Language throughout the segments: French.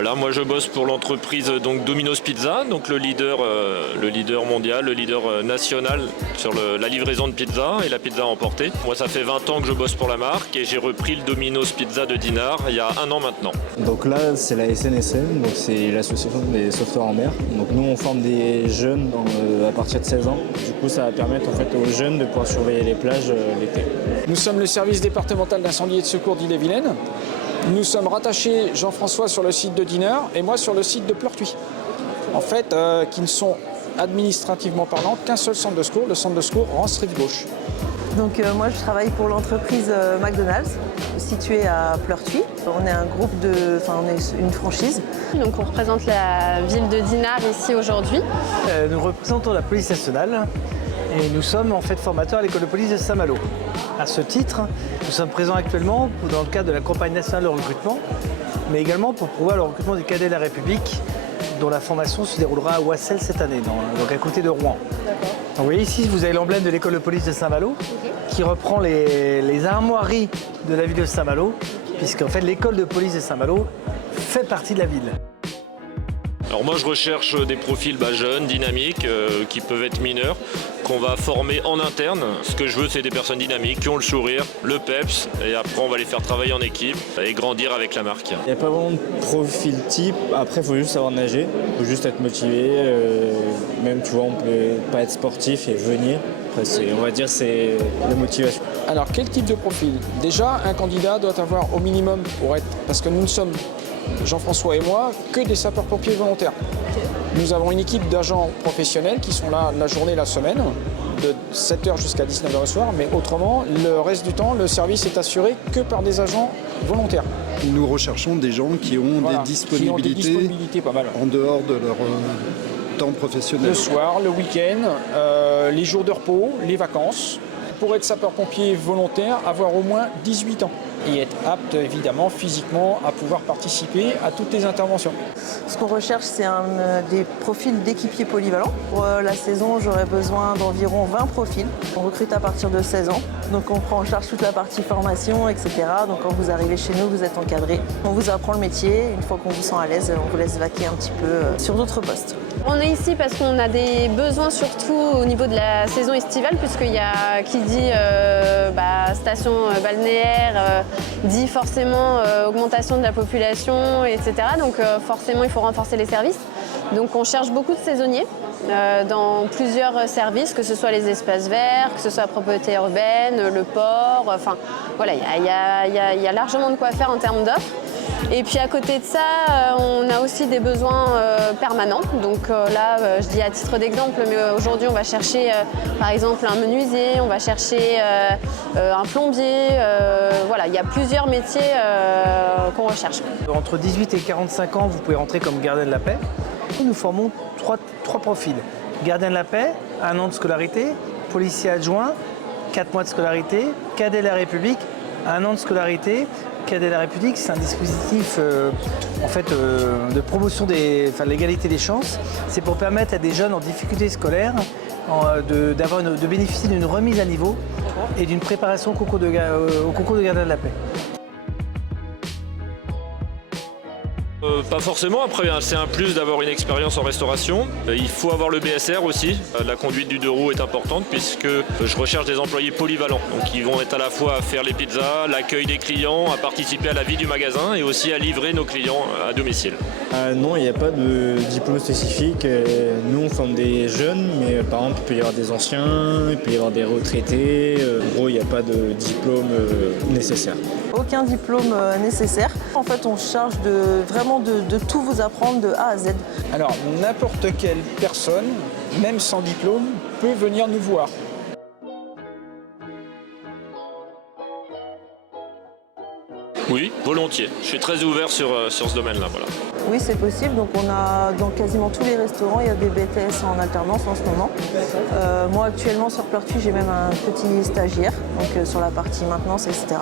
Voilà, moi je bosse pour l'entreprise donc Domino's Pizza, donc le leader mondial, le leader national sur la livraison de pizza et la pizza emportée. Moi ça fait 20 ans que je bosse pour la marque et j'ai repris le Domino's Pizza de Dinard il y a 1 an maintenant. Donc là c'est la SNSM, donc c'est l'association des sauveteurs en mer. Donc nous on forme des jeunes à partir de 16 ans. Du coup ça va permettre en fait aux jeunes de pouvoir surveiller les plages l'été. Nous sommes le service départemental d'incendie et de secours d'Ille-et-Vilaine. Nous sommes rattachés, Jean-François, sur le site de Dinard et moi sur le site de Pleurtuis. En fait, qui ne sont administrativement parlant qu'un seul centre de secours, le centre de secours Rance-Rive-Gauche. Donc moi je travaille pour l'entreprise McDonald's, située à Pleurtuis. On est un groupe on est une franchise. Donc on représente la ville de Dinard ici aujourd'hui. Nous représentons la police nationale et nous sommes en fait formateurs à l'école de police de Saint-Malo. À ce titre, nous sommes présents actuellement dans le cadre de la campagne nationale de recrutement, mais également pour pouvoir le recrutement des cadets de la République, dont la formation se déroulera à Ouassel cette année, donc à côté de Rouen. Donc vous voyez ici, vous avez l'emblème de l'école de police de Saint-Malo, qui reprend les armoiries de la ville de Saint-Malo, puisqu'en fait l'école de police de Saint-Malo fait partie de la ville. Alors moi je recherche des profils jeunes, dynamiques, qui peuvent être mineurs, qu'on va former en interne. Ce que je veux c'est des personnes dynamiques, qui ont le sourire, le peps, et après on va les faire travailler en équipe et grandir avec la marque. Il n'y a pas vraiment de profil type, après il faut juste savoir nager, il faut juste être motivé, même tu vois on peut pas être sportif et venir. Après, on va dire c'est la motivation. Alors quel type de profil? Déjà, un candidat doit avoir au minimum parce que nous ne sommes, Jean-François et moi, que des sapeurs-pompiers volontaires. Nous avons une équipe d'agents professionnels qui sont là la journée, la semaine, de 7h jusqu'à 19h le soir, mais autrement, le reste du temps, le service est assuré que par des agents volontaires. Nous recherchons des gens qui ont des disponibilités pas mal. En dehors de leur temps professionnel. Le soir, le week-end, les jours de repos, les vacances. Pour être sapeur-pompier volontaire, avoir au moins 18 ans et être apte évidemment physiquement à pouvoir participer à toutes les interventions. Ce qu'on recherche, c'est des profils d'équipiers polyvalents. Pour la saison, j'aurais besoin d'environ 20 profils. On recrute à partir de 16 ans, donc on prend en charge toute la partie formation, etc. Donc quand vous arrivez chez nous, vous êtes encadré. On vous apprend le métier. Une fois qu'on vous sent à l'aise, on vous laisse vaquer un petit peu sur d'autres postes. On est ici parce qu'on a des besoins surtout au niveau de la saison estivale, puisqu'il y a qui dit station balnéaire, dit forcément augmentation de la population, etc. Donc forcément il faut renforcer les services. Donc on cherche beaucoup de saisonniers dans plusieurs services, que ce soit les espaces verts, que ce soit la propreté urbaine, le port, enfin voilà, il y a largement de quoi faire en termes d'offres. Et puis à côté de ça, on a aussi des besoins permanents. Donc là, je dis à titre d'exemple, mais aujourd'hui on va chercher par exemple un menuisier, on va chercher un plombier. Voilà, il y a plusieurs métiers qu'on recherche. Entre 18 et 45 ans, vous pouvez rentrer comme gardien de la paix. Nous formons trois profils. Gardien de la paix, 1 an de scolarité, policier adjoint, 4 mois de scolarité, cadet de la République, 1 an de scolarité. Cadet de la République, c'est un dispositif de promotion de l'égalité des chances. C'est pour permettre à des jeunes en difficulté scolaire de bénéficier d'une remise à niveau et d'une préparation au concours de gardien de la paix. Pas forcément, après c'est un plus d'avoir une expérience en restauration. Il faut avoir le BSR aussi, la conduite du 2 roues est importante puisque je recherche des employés polyvalents. Donc ils vont être à la fois à faire les pizzas, l'accueil des clients, à participer à la vie du magasin et aussi à livrer nos clients à domicile. Non, il n'y a pas de diplôme spécifique. Nous on forme des jeunes, mais par exemple il peut y avoir des anciens, il peut y avoir des retraités. En gros il n'y a pas de diplôme nécessaire. Aucun diplôme nécessaire. En fait, on charge vraiment de tout vous apprendre de A à Z. Alors, n'importe quelle personne, même sans diplôme, peut venir nous voir. Oui, volontiers. Je suis très ouvert sur ce domaine-là. Voilà. Oui, c'est possible. Donc on a dans quasiment tous les restaurants, il y a des BTS en alternance en ce moment. Moi actuellement sur Pleurtuis, j'ai même un petit stagiaire, donc sur la partie maintenance, etc.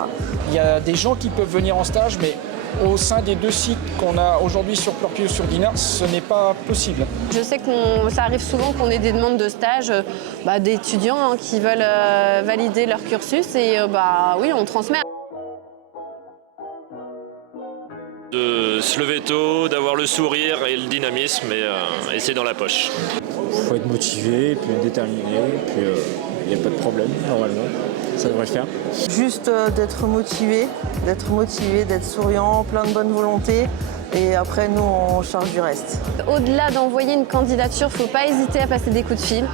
Il y a des gens qui peuvent venir en stage, mais au sein des 2 sites qu'on a aujourd'hui sur Pleurtuis ou sur Dinard, ce n'est pas possible. Je sais que ça arrive souvent qu'on ait des demandes de stage d'étudiants qui veulent valider leur cursus et oui, on transmet. de se lever tôt, d'avoir le sourire et le dynamisme et c'est dans la poche. Il faut être motivé, et puis déterminé, et puis il n'y a pas de problème normalement, ça devrait le faire. Juste d'être motivé, d'être souriant, plein de bonne volonté. Et après, nous, on charge du reste. Au-delà d'envoyer une candidature, il ne faut pas hésiter à passer des coups de fil,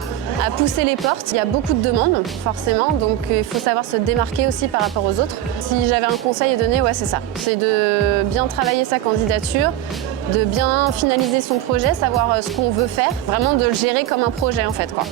à pousser les portes. Il y a beaucoup de demandes, forcément, donc il faut savoir se démarquer aussi par rapport aux autres. Si j'avais un conseil à donner, ouais, c'est ça. C'est de bien travailler sa candidature, de bien finaliser son projet, savoir ce qu'on veut faire, vraiment de le gérer comme un projet, en fait, quoi.